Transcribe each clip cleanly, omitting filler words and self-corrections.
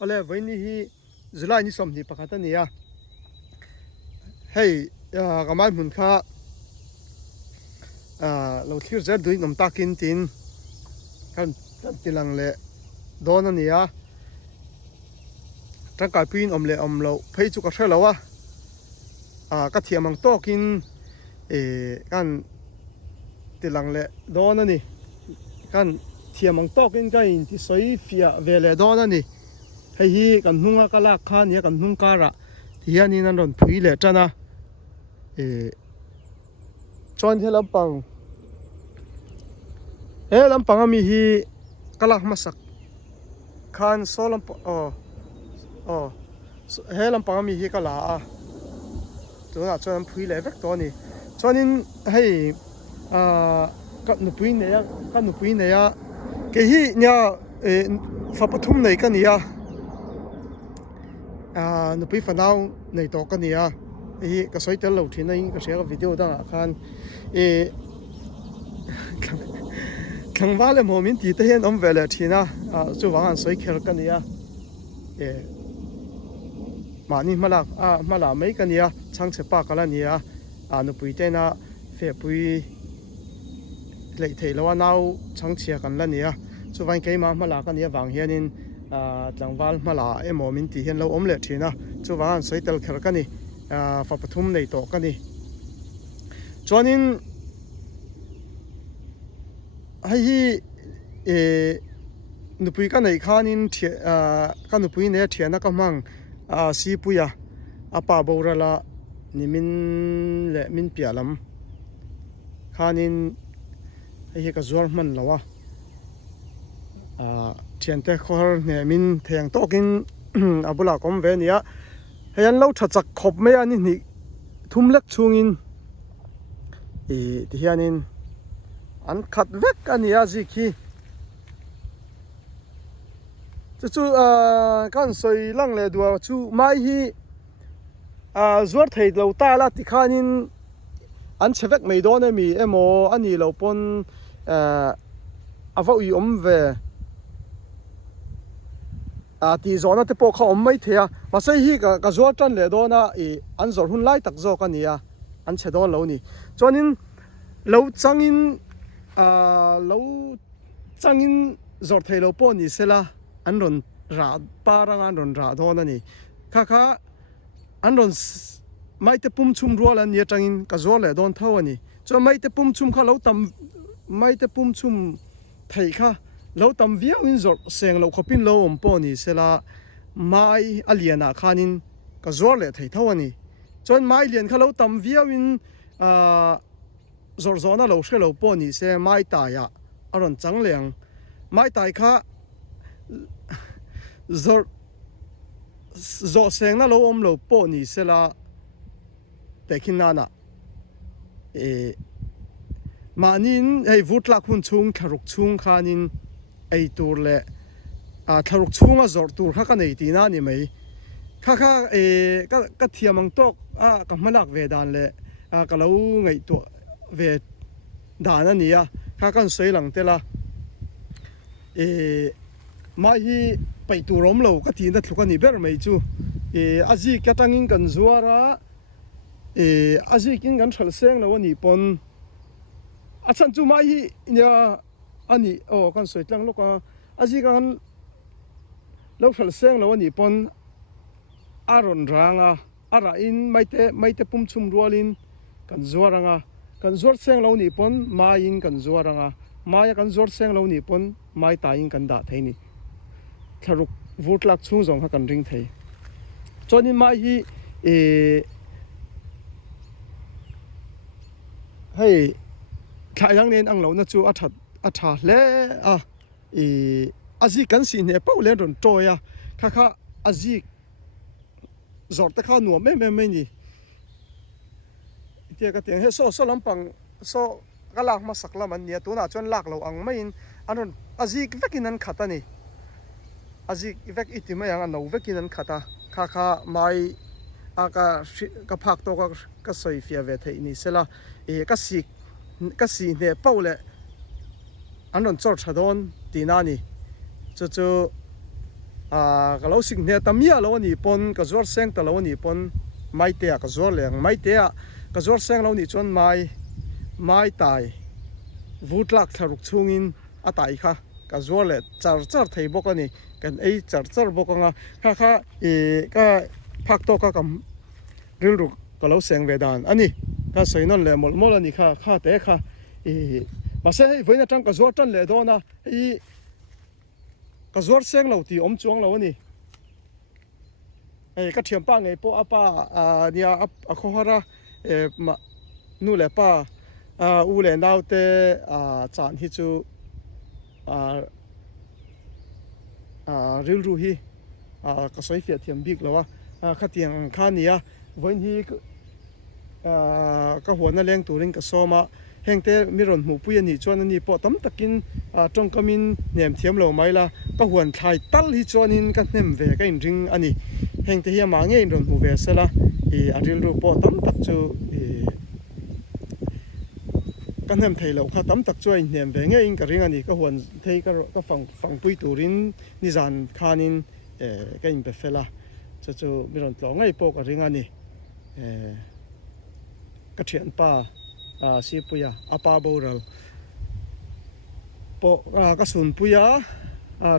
ole voini hi July ni som ni pakata ni ya hei gamai mun kha lo thlir zer dui nom takin tin kan tilang le don ani ya tang kai pin om le om lo phei chu ka thela wa ka thiamang tokin kan tilang le don ani kan thiamang tokin ka in ti soi fia ve le don ani hei hi kan hnunga kala khan ya kan hnung kara hianin an ron phui le tana chon he lampang ami hi kalak masak khan so lampang he lampang ami hi kala a tuna chon phui le vek to ni chonin hei ka nu pui ne ya ke hi nya fa pathum nei ka ni ya nu pui fanau nei to ka ni ya hi ka soi tel lo thina in ka share video da khan thang wale momin ti te hen om vele thina chu wangan soi khel ka ni ya mani mala mai ka ni ya chang che pa kala ni ya nu pui te na fe pui lei thei lo nau chang chia kan la ni ya chu wain ke ma mala ka ni ya wang hianin tlangwal mala momin ti hen lo om le thina chu wangan soi tel khel ka ni fa pathum nei to ka ni chuanin hei hi nupui ka nei khanin ka nupui ne thiana ka mang si puya apa borala nimin le min pialam khanin hei hi ka zuar man lawa thiante khor ne min theng tokin abula kom ve nia heyan lo thachak khop me ani ni thumlek chungin ti hianin an khat vek ania ji khi chu kan soi lang le dua chu mai hi zuar thei lo ta la ti khanin an chevek mei don mi emo ani lo pon ava ui om ve ti zona te po kha om mai thea ma sei hi ka zuar tan le dona an zor hun lai tak zo ka nia an chedon lo ni chonin lo changin zor thei lo po ni sela an ron ra parang an ron ra don ani kha an ron mai te pum chum rual an nia changin ka zuar le don tho ani cho mai te pum chum kha lo tam mai te pum chum thei kha lo tam viau in zor seng lo khopin lo om po ni sela mai aliana khanin ka zuar le thei tho ani chon mai lian kha lo tam viau in zor zona lo hre lo po ni se mai ta ya aron changleng mai tai kha zo seng na lo om lo po ni sela tekin nana manin hei vutlak hun chung tharuk chung khanin ei tur le tharuk chunga zor tur kha ka nei ti na ni mai kha ka thiamang tok ka malak ve dan le ka lo ngai to ve dan ania kha kan soi lang tela mai hi pai turom lo ka tin da thluka ni ber mai chu aji katangin kan zuara aji kin kan thal seng lo ani pon achan chu mai hi nya ani kan soi tlang lo ka aji kan lo thal seng lo ani pon aron ranga ara in maite pum chum rualin kan zuaranga kan zuar seng lo ni pon mai in kan zuaranga mai kan zuar seng lo ni pon mai ta in kan da theini tharuk vutlak chung zong ha kan ring thei chonin mai hi hei thayang nen ang lo na chu atha le aji kan si ne pau le ron toya kha aji zor te kha nuam me ni tia ka teng he so lampang so kalak ma sakla man nia tuna chon lak lo ang main anon aji vekin an khatani aji vek itima yang an no vekin an khata kha mai ka phak to ka soi fia ve thei ni sela ka si ne pau le anon chor thadon tinani chu ka lo sing ne tamia lo ni pon ka zuar seng ta lo ni pon mai te ka zuar leng mai te ka zuar seng lo ni chon mai tai vutlak tharuk chungin atai kha ka zuar le char thei bok ani kan ei char bok anga kha ka phak to ka kam ril ru ka lo seng ve dan ani ka soinon le mol ani kha te kha mà sẽ hei voina tang ka zuar tan le do na hi ka zuar seng lo ti om chuang lo ni ka thiam pa ngei po apa nia a kho hara ma nu le pa u le nau te chan hi chu ril ru hi ka soi fia thiam bik lo wa khatiang kha nia voin hi ka huan na leng turin ka soma hengte miron mu puya ni chuan ani po tam takin tong kamin nem thiam lo mai la ka huan thlai tal hi chuanin ka hnem ve ka in ring ani hengte hi ma nge in ron mu ve sala aril ru po tam tak chu ka hnem thei lo kha tam tak chu in hnem ve nge in ka ring ani ka huan thei ka fang pui turin ni zan khanin ka in be fela chu miron tlo ngai po ka ring ani ka thian pa si puya apa boral po ka sun puya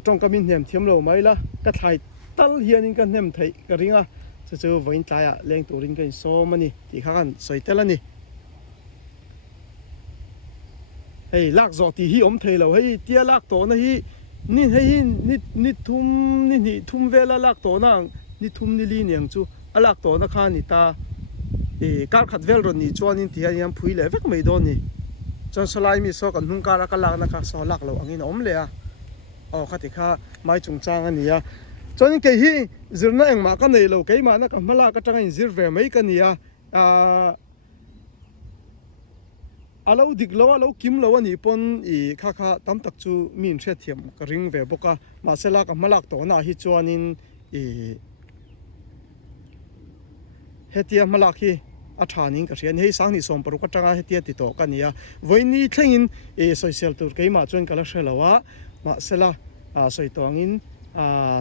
trong kamin nem thiam lo mai la ka thai tal hian in ka nem thei ka ringa chu voin tlaya leng turin ka in so mani ti kha kan soitel ani hei lak zo ti hi om thei lo hei tia lak to na hi ni hei ni thum vela lak to na ni thum ni li niang chu alak to na kha ni ta kar khat vel ron ni chuanin ti hian phui le vek mai don ni chon salai mi so kan hung kara ka lak na kha so lak lo angin om le a khati kha mai chung chang ani a chon ke hi zirna eng ma ka nei lo ke ma na ka mala ka tang in zir ve mai ka ni a alo dik lo alo kim lo ani pon kha tam tak chu min the thiam ka ring ve boka ma sela ka malak to na hi chuanin hetia malak hi athaning ka rian hei sang ni som paru ka tanga hetia ti to ka nia voini thlengin social tur keima chuan kala hrelowa ma sela soitawngin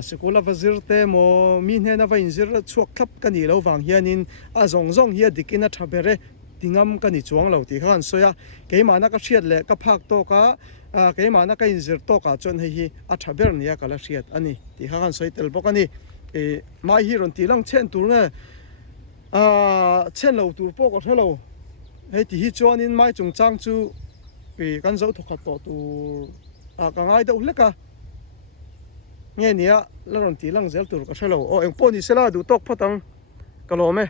sikula vazir te mo mi hne na vain zir chuak thlap ka ni lo wang hianin zong hi dikin a thabere tingam ka ni chuang lo ti khan soya keima na ka hriat le ka phak to ka keima na ka inzir to ka chon hi a thaber nia kala hriat ani ti khan soitel bok ani mai hi ron ti lang chen tur nge chen lo tur po ko thelo hei ti hi chuanin mai chung chang chu kan zo thokhat to tu ka ngai do hleka nge nia la ron ti lang zel tur ka thelo eng po ni sela du tok phatang ka lo me